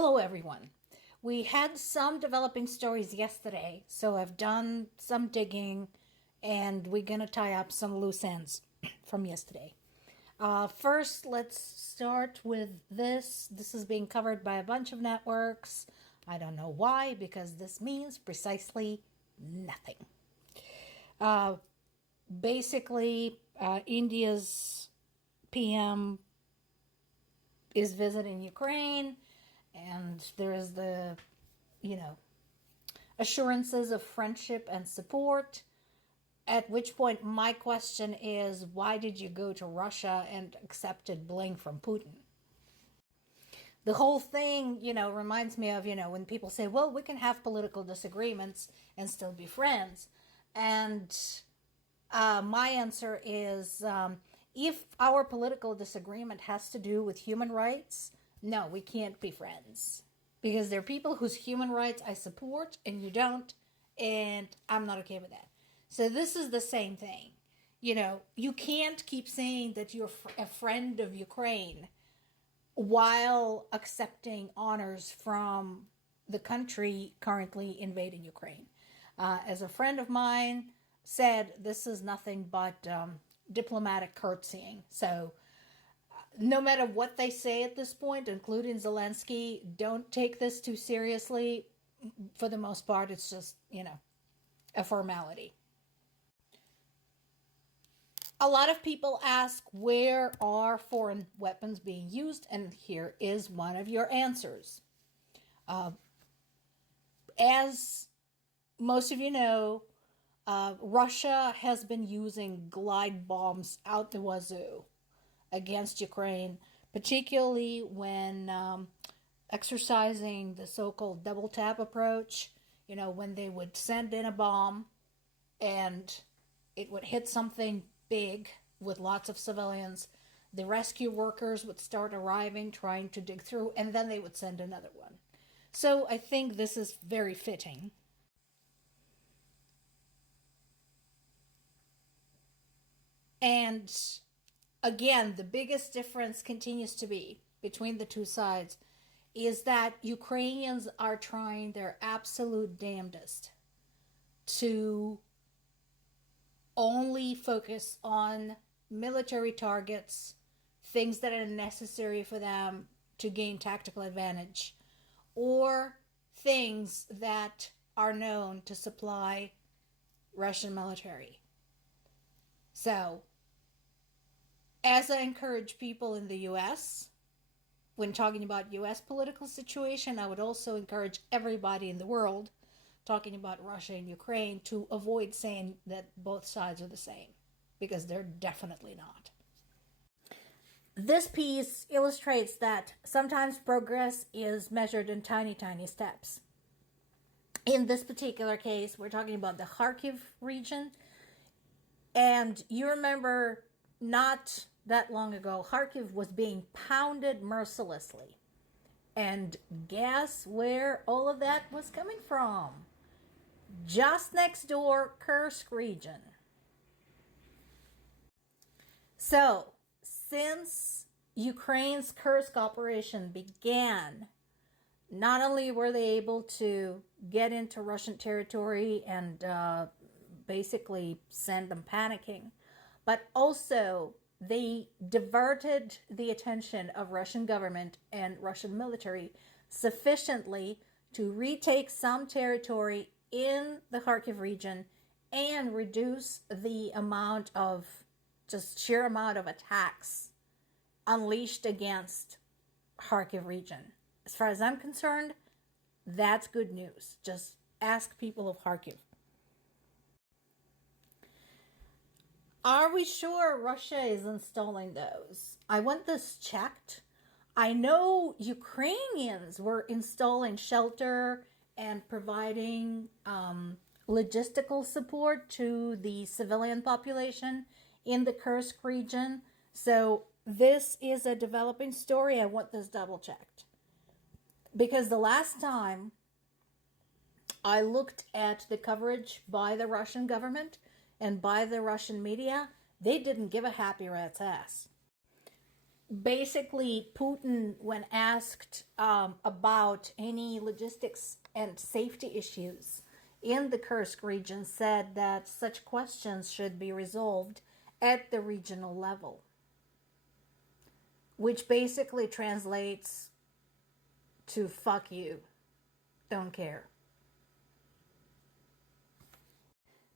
Hello, everyone. We had some developing stories yesterday, so I've done some digging and we're going to tie up some loose ends from yesterday. First, let's start with this. This is being covered by a bunch of networks. I don't know why, because this means precisely nothing. Basically, India's PM is visiting Ukraine, and there's the, assurances of friendship and support. At which point, my question is, why did you go to Russia and accepted bling from Putin? The whole thing, reminds me of, when people say, well, we can have political disagreements and still be friends. And my answer is, if our political disagreement has to do with human rights, no, we can't be friends. Because there are people whose human rights I support and you don't, and I'm not okay with that. So this is the same thing. You can't keep saying that you're a friend of Ukraine while accepting honors from the country currently invading Ukraine. As a friend of mine said, this is nothing but diplomatic curtsying. So no matter what they say at this point, including Zelensky, don't take this too seriously. For the most part, it's just, a formality. A lot of people ask, where are foreign weapons being used? And here is one of your answers. As most of you know, Russia has been using glide bombs out the wazoo against Ukraine, particularly when exercising the so-called double tap approach, when they would send in a bomb and it would hit something big with lots of civilians. The rescue workers would start arriving, trying to dig through, and then they would send another one. So I think this is very fitting. And again, the biggest difference continues to be between the two sides is that Ukrainians are trying their absolute damnedest to only focus on military targets, things that are necessary for them to gain tactical advantage, or things that are known to supply Russian military. So, as I encourage people in the US, when talking about US political situation, I would also encourage everybody in the world talking about Russia and Ukraine to avoid saying that both sides are the same, because they're definitely not. This piece illustrates that sometimes progress is measured in tiny, tiny steps. In this particular case, we're talking about the Kharkiv region. And you remember not that long ago, Kharkiv was being pounded mercilessly. And guess where all of that was coming from? Just next door, Kursk region. So, since Ukraine's Kursk operation began, not only were they able to get into Russian territory and basically send them panicking, but also they diverted the attention of Russian government and Russian military sufficiently to retake some territory in the Kharkiv region and reduce the amount of, just sheer amount of attacks unleashed against Kharkiv region. As far as I'm concerned, that's good news. Just ask people of Kharkiv. Are we sure Russia is installing those? I want this checked. I know Ukrainians were installing shelter and providing logistical support to the civilian population in the Kursk region. So this is a developing story. I want this double checked. Because the last time I looked at the coverage by the Russian government and by the Russian media, they didn't give a happy rat's ass. Basically, Putin, when asked about any logistics and safety issues in the Kursk region, said that such questions should be resolved at the regional level, which basically translates to fuck you, don't care.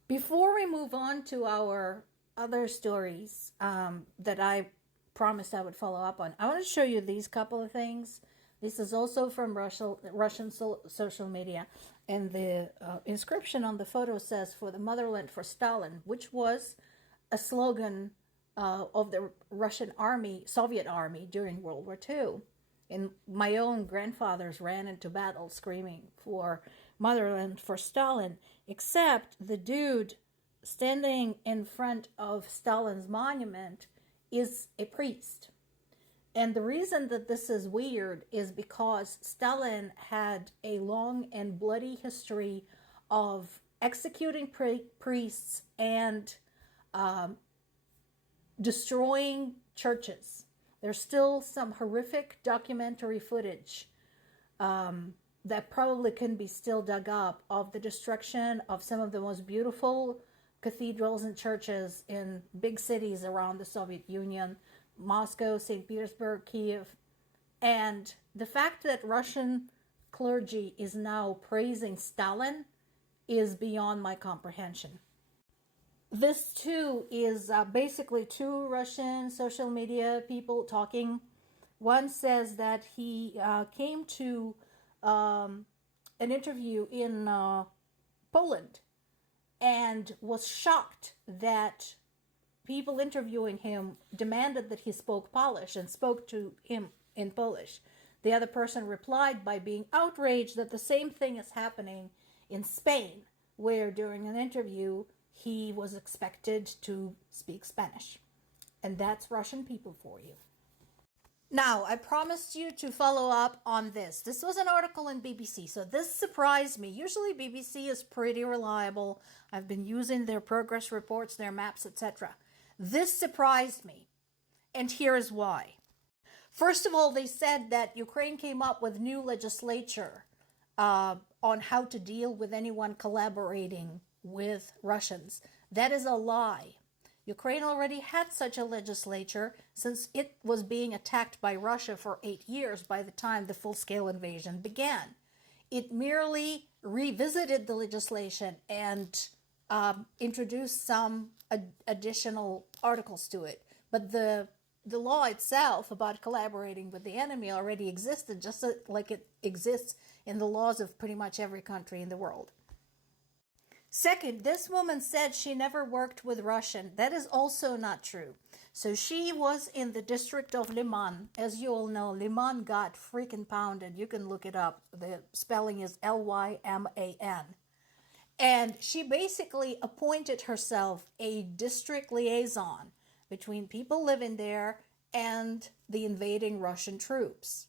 Before we move on to our other stories that I promised I would follow up on, I want to show you these couple of things. This is also from Russian social media, and the inscription on the photo says, "For the motherland, for Stalin," which was a slogan of the Russian army, Soviet army during World War II. And my own grandfathers ran into battle screaming for motherland, for Stalin, except the dude standing in front of Stalin's monument is a priest. And the reason that this is weird is because Stalin had a long and bloody history of executing priests and destroying churches. There's still some horrific documentary footage that probably can be still dug up of the destruction of some of the most beautiful cathedrals and churches in big cities around the Soviet Union, Moscow, St. Petersburg, Kiev. And the fact that Russian clergy is now praising Stalin is beyond my comprehension. This too is basically two Russian social media people talking. One says that he came to an interview in Poland and was shocked that people interviewing him demanded that he spoke Polish and spoke to him in Polish. The other person replied by being outraged that the same thing is happening in Spain, where during an interview he was expected to speak Spanish. And that's Russian people for you. Now, I promised you to follow up on this. This was an article in BBC, so this surprised me. Usually BBC is pretty reliable. I've been using their progress reports, their maps, etc. This surprised me, and here is why. First of all, they said that Ukraine came up with new legislature on how to deal with anyone collaborating with Russians. That is a lie. Ukraine already had such a legislature since it was being attacked by Russia for 8 years by the time the full-scale invasion began. It merely revisited the legislation and introduced some additional articles to it. But the law itself about collaborating with the enemy already existed, just like it exists in the laws of pretty much every country in the world. Second, this woman said she never worked with Russian. That is also not true. So she was in the district of Liman. As you all know, Liman got freaking pounded. You can look it up. The spelling is Lyman. And she basically appointed herself a district liaison between people living there and the invading Russian troops.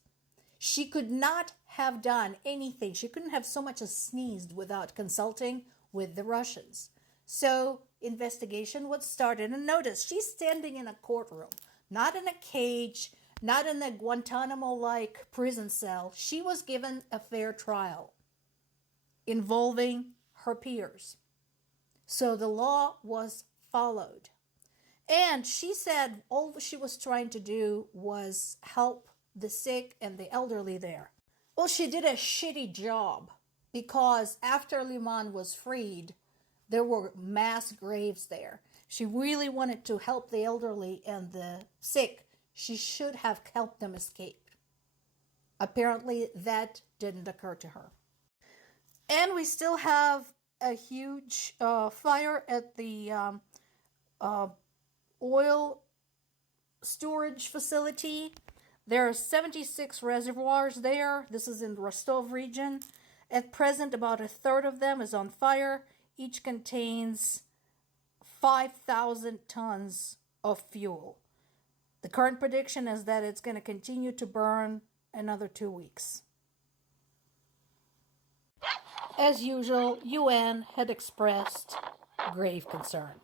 She could not have done anything. She couldn't have so much as sneezed without consulting with the Russians. So investigation was started. And notice, she's standing in a courtroom, not in a cage, not in a Guantanamo-like prison cell. She was given a fair trial involving her peers. So the law was followed. And she said all she was trying to do was help the sick and the elderly there. Well, she did a shitty job, because after Liman was freed, there were mass graves there. She really wanted to help the elderly and the sick. She should have helped them escape. Apparently, that didn't occur to her. And we still have a huge fire at the oil storage facility. There are 76 reservoirs there. This is in the Rostov region. At present, about a third of them is on fire. Each contains 5,000 tons of fuel. The current prediction is that it's going to continue to burn another 2 weeks. As usual, UN had expressed grave concern.